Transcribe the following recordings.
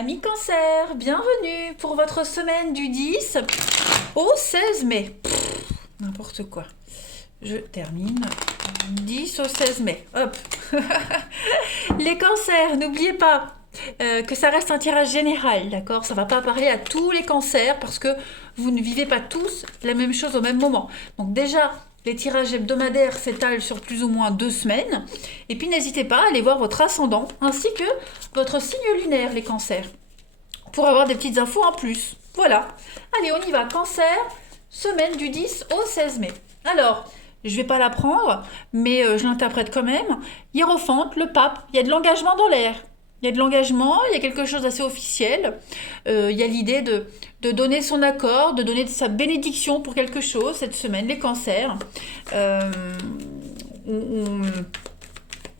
Amis Cancer, bienvenue pour votre semaine du 10 au 16 mai. N'importe quoi. Je termine. 10 au 16 mai. Hop. Les cancers, n'oubliez pas que ça reste un tirage général, d'accord? Ça ne va pas parler à tous les cancers parce que vous ne vivez pas tous la même chose au même moment. Donc déjà, les tirages hebdomadaires s'étalent sur plus ou moins 2 semaines. Et puis n'hésitez pas à aller voir votre ascendant ainsi que votre signe lunaire, les cancers, pour avoir des petites infos en plus. Voilà. Allez, on y va. Cancer, semaine du 10 au 16 mai. Alors, je ne vais pas la prendre, mais je l'interprète quand même. Hiérophante, le pape, il y a de l'engagement dans l'air. Il y a de l'engagement, il y a quelque chose d'assez officiel. Il y a l'idée de donner son accord, de donner sa bénédiction pour quelque chose cette semaine, les cancers.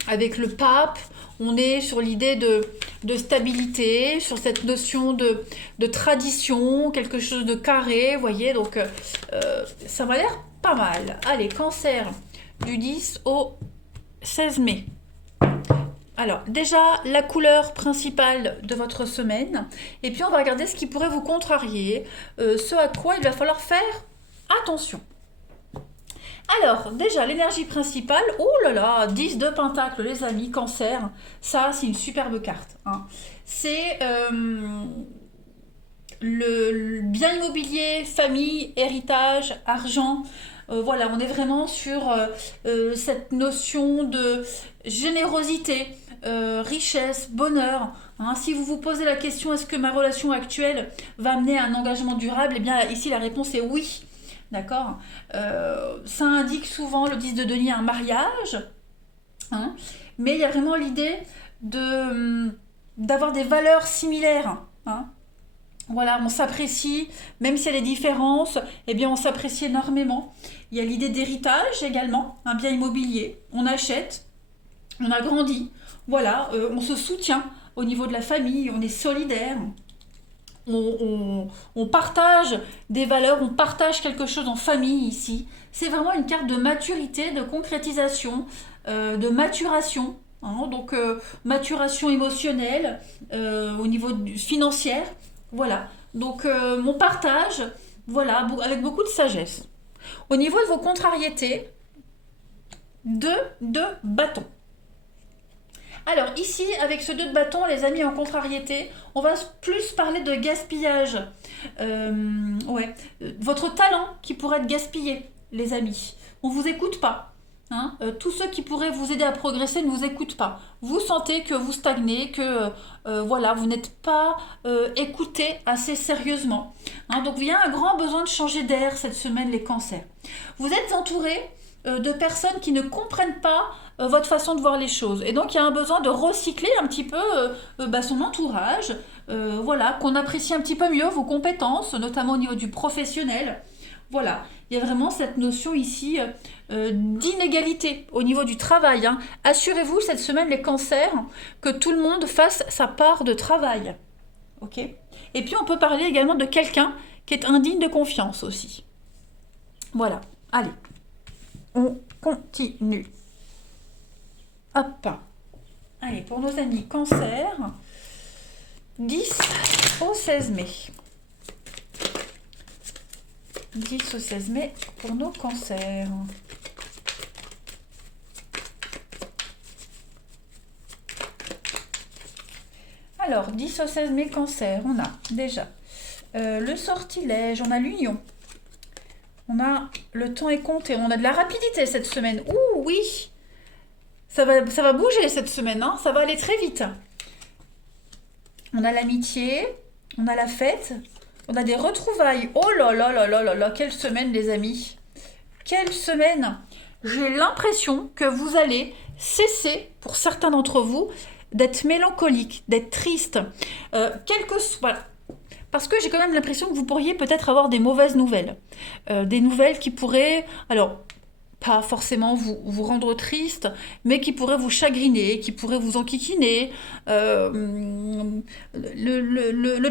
Avec le pape, on est sur l'idée de stabilité, sur cette notion de tradition, quelque chose de carré, vous voyez, donc ça m'a l'air pas mal. Allez, cancer, du 10 au 16 mai. Alors, déjà, la couleur principale de votre semaine, et puis on va regarder ce qui pourrait vous contrarier, ce à quoi il va falloir faire attention. Alors, déjà, l'énergie principale, oh là là, 10 de pentacle, les amis, cancer, ça, c'est une superbe carte. Hein. C'est le bien immobilier, famille, héritage, argent. Voilà, on est vraiment sur cette notion de générosité, richesse, bonheur. Hein. Si vous vous posez la question, est-ce que ma relation actuelle va amener à un engagement durable? Eh bien, ici, la réponse est oui. D'accord. Ça indique souvent le 10 de denier un mariage, hein, mais il y a vraiment l'idée d'avoir des valeurs similaires. Hein. Voilà, on s'apprécie, même s'il y a des différences, eh bien on s'apprécie énormément. Il y a l'idée d'héritage également, un bien immobilier. On achète, on a grandi, voilà, on se soutient au niveau de la famille, on est solidaire. On partage des valeurs, on partage quelque chose en famille ici. C'est vraiment une carte de maturité, de concrétisation, de maturation. Hein, donc maturation émotionnelle au niveau financière. Voilà. Donc mon partage, voilà, avec beaucoup de sagesse. Au niveau de vos contrariétés, de bâton. Alors ici, avec ce 2 de bâton, les amis, en contrariété, on va plus parler de gaspillage. Votre talent qui pourrait être gaspillé, les amis. On ne vous écoute pas. Hein. Tous ceux qui pourraient vous aider à progresser ne vous écoutent pas. Vous sentez que vous stagnez, que voilà, vous n'êtes pas écouté assez sérieusement. Hein. Donc il y a un grand besoin de changer d'air cette semaine, les cancers. Vous êtes entourés de personnes qui ne comprennent pas votre façon de voir les choses. Et donc il y a un besoin de recycler un petit peu son entourage, voilà, qu'on apprécie un petit peu mieux vos compétences, notamment au niveau du professionnel. Voilà, il y a vraiment cette notion ici d'inégalité au niveau du travail. Hein. Assurez-vous cette semaine, les cancers, que tout le monde fasse sa part de travail. Ok. Et puis on peut parler également de quelqu'un qui est indigne de confiance aussi. Voilà, allez. On continue. Hop. Allez, pour nos amis cancer, 10 au 16 mai. 10 au 16 mai pour nos cancers. Alors, 10 au 16 mai cancer, on a déjà le sortilège, on a l'union. On a le temps est compté, on a de la rapidité cette semaine. Ouh oui, ça va bouger cette semaine, hein, ça va aller très vite. On a l'amitié, on a la fête, on a des retrouvailles. Oh là là là là là là, quelle semaine les amis. Quelle semaine. J'ai l'impression que vous allez cesser, pour certains d'entre vous, d'être mélancolique, d'être triste. Voilà. Parce que j'ai quand même l'impression que vous pourriez peut-être avoir des mauvaises nouvelles. Des nouvelles qui pourraient, alors, pas forcément vous rendre triste, mais qui pourraient vous chagriner, qui pourraient vous enquiquiner. Le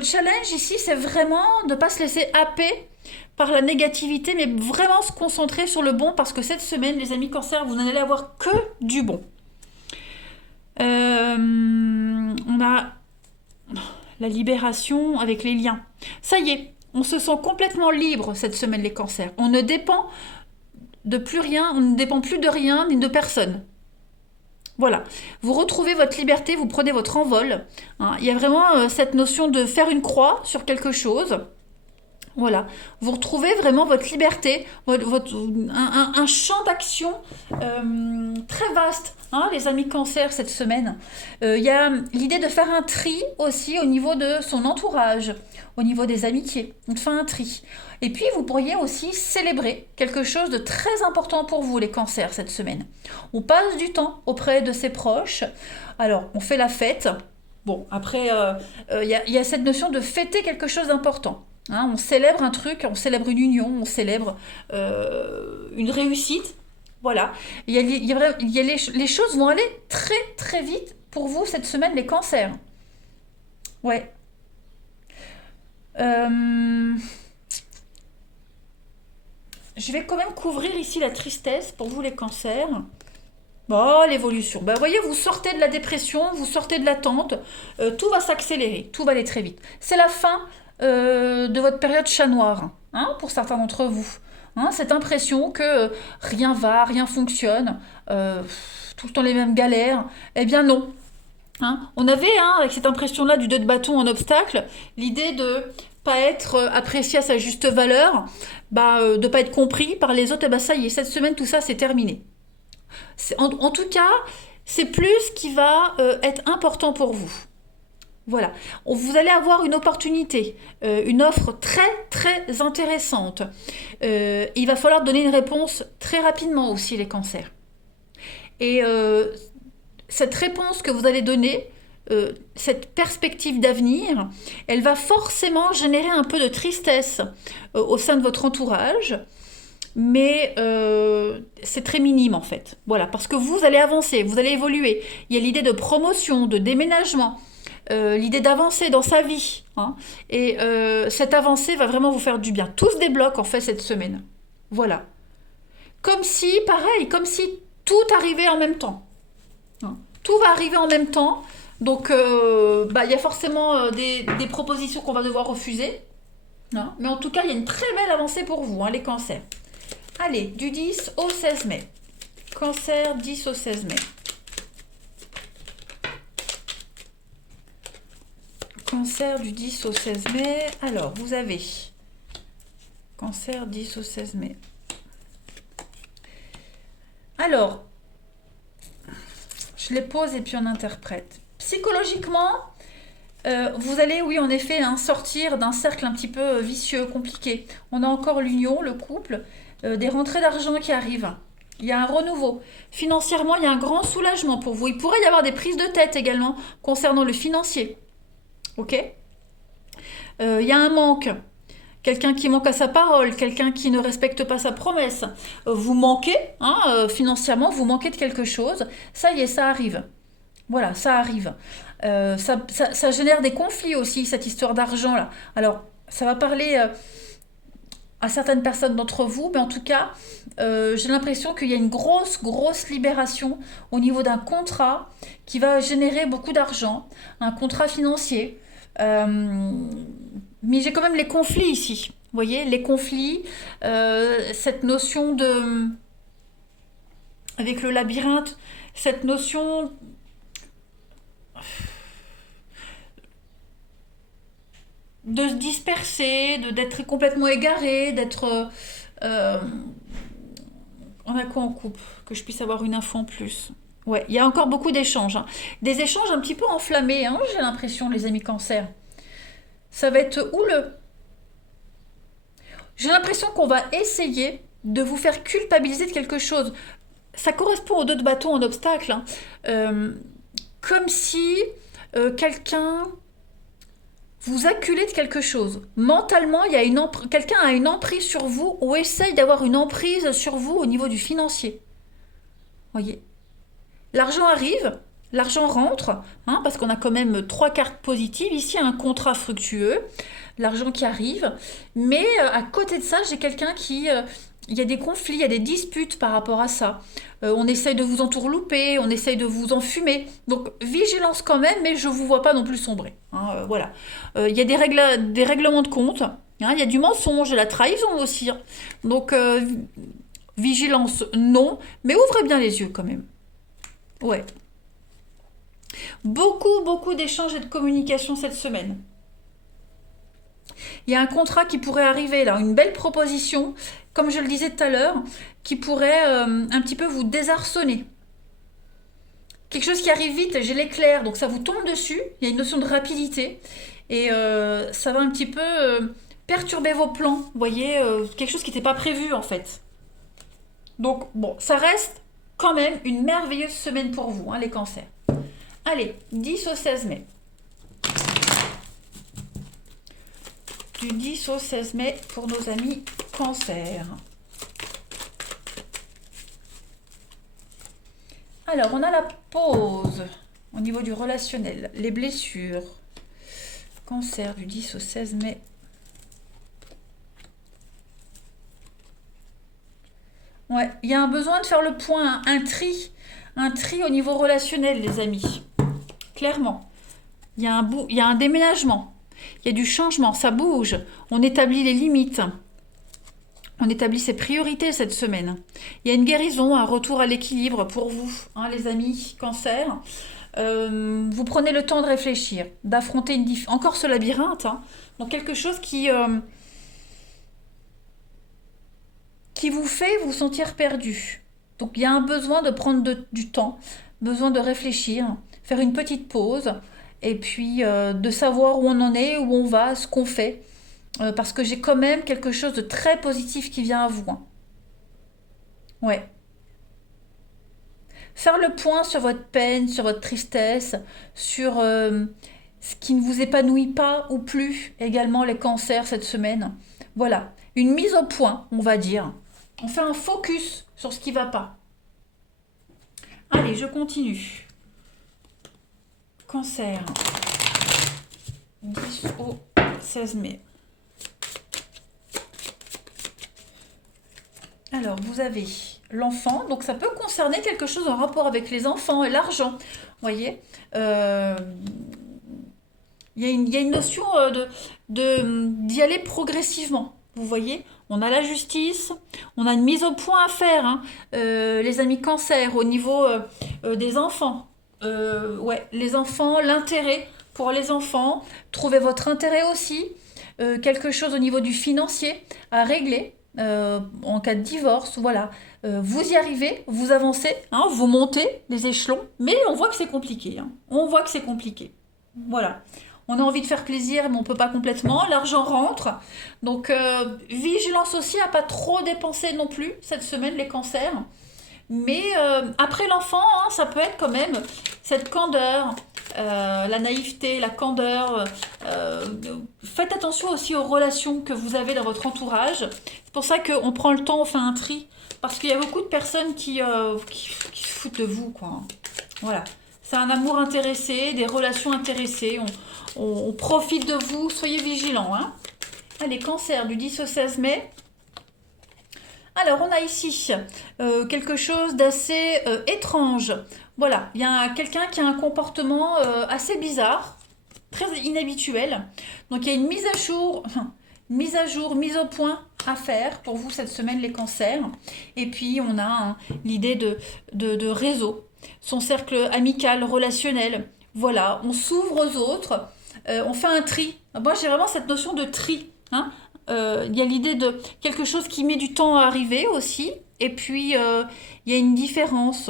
challenge ici, c'est vraiment de ne pas se laisser happer par la négativité, mais vraiment se concentrer sur le bon, parce que cette semaine, les amis cancer, vous n'allez avoir que du bon. On a la libération avec les liens. Ça y est, on se sent complètement libre cette semaine, les cancers. On ne dépend de plus rien, on ne dépend plus de rien ni de personne. Voilà, vous retrouvez votre liberté, vous prenez votre envol. Hein. Il y a vraiment cette notion de faire une croix sur quelque chose. Voilà, vous retrouvez vraiment votre liberté, un champ d'action très vaste, hein, les amis cancer, cette semaine. Il y a l'idée de faire un tri aussi au niveau de son entourage, au niveau des amitiés. On fait un tri. Et puis, vous pourriez aussi célébrer quelque chose de très important pour vous, les cancers, cette semaine. On passe du temps auprès de ses proches. Alors, on fait la fête. Bon, après, il y a cette notion de fêter quelque chose d'important. Hein, on célèbre un truc, on célèbre une union, on célèbre une réussite. Voilà. Les choses vont aller très très vite pour vous cette semaine, les cancers. Ouais. Je vais quand même couvrir ici la tristesse pour vous, les cancers. Bon, l'évolution. Vous voyez, vous sortez de la dépression, vous sortez de l'attente. Tout va s'accélérer, tout va aller très vite. C'est la fin de votre période chat noir, hein, pour certains d'entre vous. Hein, cette impression que rien va, rien fonctionne, tout le temps les mêmes galères. Eh bien non. Hein, on avait, avec cette impression-là du 2 de bâton en obstacle, l'idée de pas être apprécié à sa juste valeur, de pas être compris par les autres. Ça y est, cette semaine, tout ça, c'est terminé. En tout cas, c'est plus ce qui va être important pour vous. Voilà, vous allez avoir une opportunité, une offre très très intéressante. Il va falloir donner une réponse très rapidement aussi, les cancers. Et cette réponse que vous allez donner, cette perspective d'avenir, elle va forcément générer un peu de tristesse au sein de votre entourage. Mais c'est très minime en fait. Voilà, parce que vous allez avancer, vous allez évoluer. Il y a l'idée de promotion, de déménagement. L'idée d'avancer dans sa vie. Hein, et cette avancée va vraiment vous faire du bien. Tout se débloque en fait cette semaine. Voilà. Comme si tout arrivait en même temps. Hein, tout va arriver en même temps. Donc il y a forcément des propositions qu'on va devoir refuser. Hein, mais en tout cas, il y a une très belle avancée pour vous, hein, les cancers. Allez, du 10 au 16 mai. Cancer, 10 au 16 mai. Cancer du 10 au 16 mai. Alors, vous avez Cancer 10 au 16 mai. Alors, je les pose et puis on interprète. Psychologiquement, vous allez, oui, en effet, sortir d'un cercle un petit peu vicieux, compliqué. On a encore l'union, le couple, des rentrées d'argent qui arrivent. Il y a un renouveau. Financièrement, il y a un grand soulagement pour vous. Il pourrait y avoir des prises de tête également concernant le financier. Ok, il y a un manque, quelqu'un qui manque à sa parole, quelqu'un qui ne respecte pas sa promesse. Vous manquez, financièrement, vous manquez de quelque chose. Ça y est, ça arrive. Voilà, ça arrive. Ça génère des conflits aussi, cette histoire d'argent-là. Alors, ça va parler à certaines personnes d'entre vous, mais en tout cas, j'ai l'impression qu'il y a une grosse libération au niveau d'un contrat qui va générer beaucoup d'argent, un contrat financier. Mais j'ai quand même les conflits ici. Vous voyez, les conflits, cette notion de... Avec le labyrinthe, cette notion... de se disperser, d'être complètement égaré, d'être... on a quoi en couple? Que je puisse avoir une info en plus. Ouais, il y a encore beaucoup d'échanges. Hein. Des échanges un petit peu enflammés, hein, j'ai l'impression, les amis cancer. Ça va être houleux. J'ai l'impression qu'on va essayer de vous faire culpabiliser de quelque chose. Ça correspond aux 2 de bâton en obstacle. Hein. Comme si quelqu'un vous acculait de quelque chose. Mentalement, quelqu'un a une emprise sur vous ou essaye d'avoir une emprise sur vous au niveau du financier. Voyez. L'argent arrive, l'argent rentre, hein, parce qu'on a quand même 3 cartes positives. Ici, un contrat fructueux, l'argent qui arrive. Mais à côté de ça, j'ai quelqu'un qui il y a des conflits, il y a des disputes par rapport à ça. On essaye de vous entourlouper, on essaye de vous enfumer. Donc vigilance quand même, mais je ne vous vois pas non plus sombrer. Hein, voilà. Il y a des règlements de compte. Hein, il y a du mensonge, de la trahison aussi. Hein. Donc vigilance, non, mais ouvrez bien les yeux quand même. Ouais. Beaucoup, beaucoup d'échanges et de communication cette semaine. Il y a un contrat qui pourrait arriver là, une belle proposition, comme je le disais tout à l'heure, qui pourrait un petit peu vous désarçonner. Quelque chose qui arrive vite, j'ai l'éclair, donc ça vous tombe dessus, il y a une notion de rapidité, et ça va un petit peu perturber vos plans, vous voyez, quelque chose qui n'était pas prévu en fait. Donc bon, ça reste quand même une merveilleuse semaine pour vous, hein, les cancers. Allez, 10 au 16 mai. Du 10 au 16 mai pour nos amis cancer. Alors, on a la pause au niveau du relationnel, les blessures. Cancer du 10 au 16 mai. Ouais, il y a un besoin de faire le point, un tri au niveau relationnel, les amis. Clairement. Il y a un déménagement. Il y a du changement, ça bouge. On établit les limites. On établit ses priorités cette semaine. Il y a une guérison, un retour à l'équilibre pour vous, hein, les amis cancer. Vous prenez le temps de réfléchir, d'affronter encore ce labyrinthe. Hein. Donc quelque chose qui vous fait vous sentir perdu. Donc il y a un besoin de prendre du temps, besoin de réfléchir, faire une petite pause, et puis de savoir où on en est, où on va, ce qu'on fait. Parce que j'ai quand même quelque chose de très positif qui vient à vous. Hein. Ouais. Faire le point sur votre peine, sur votre tristesse, sur ce qui ne vous épanouit pas ou plus, également les cancers cette semaine. Voilà, une mise au point, on va dire. On fait un focus sur ce qui ne va pas. Allez, je continue. Cancer. 10 au 16 mai. Alors, vous avez l'enfant, donc ça peut concerner quelque chose en rapport avec les enfants et l'argent. Vous voyez, il y a une notion d'y aller progressivement. Vous voyez, on a la justice, on a une mise au point à faire, hein, les amis cancer, au niveau des enfants. Ouais, les enfants, l'intérêt pour les enfants, trouvez votre intérêt aussi, quelque chose au niveau du financier à régler. En cas de divorce, voilà. Vous y arrivez, vous avancez, hein, vous montez les échelons, mais on voit que c'est compliqué. Hein. On voit que c'est compliqué. Voilà. On a envie de faire plaisir, mais on ne peut pas complètement. L'argent rentre. Donc, vigilance aussi à pas trop dépenser non plus cette semaine, les cancers. Mais après l'enfant, hein, ça peut être quand même cette candeur, la naïveté, la candeur. Faites attention aussi aux relations que vous avez dans votre entourage. C'est pour ça qu'on prend le temps, on fait un tri. Parce qu'il y a beaucoup de personnes qui se foutent de vous, quoi. Voilà. C'est un amour intéressé, des relations intéressées. On profite de vous, soyez vigilants. Hein. Allez, cancer du 10 au 16 mai. Alors, on a ici quelque chose d'assez étrange. Voilà, il y a quelqu'un qui a un comportement assez bizarre, très inhabituel. Donc, il y a une mise à jour, mise au point à faire pour vous cette semaine, les cancers. Et puis, on a l'idée de réseau, son cercle amical, relationnel. Voilà, on s'ouvre aux autres, on fait un tri. Moi, j'ai vraiment cette notion de tri, hein. Il y a l'idée de quelque chose qui met du temps à arriver aussi. Et puis, il y a une différence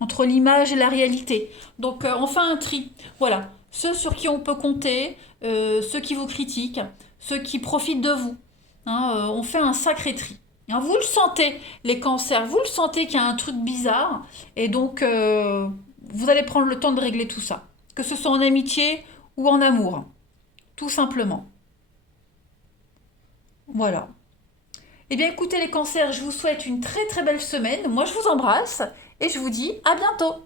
entre l'image et la réalité. Donc, on fait un tri. Voilà. Ceux sur qui on peut compter, ceux qui vous critiquent, ceux qui profitent de vous. Hein, on fait un sacré tri. Hein, vous le sentez, les cancers, vous le sentez qu'il y a un truc bizarre. Et donc, vous allez prendre le temps de régler tout ça. Que ce soit en amitié ou en amour. Tout simplement. Voilà. Eh bien, écoutez les cancers, je vous souhaite une très très belle semaine. Moi, je vous embrasse et je vous dis à bientôt.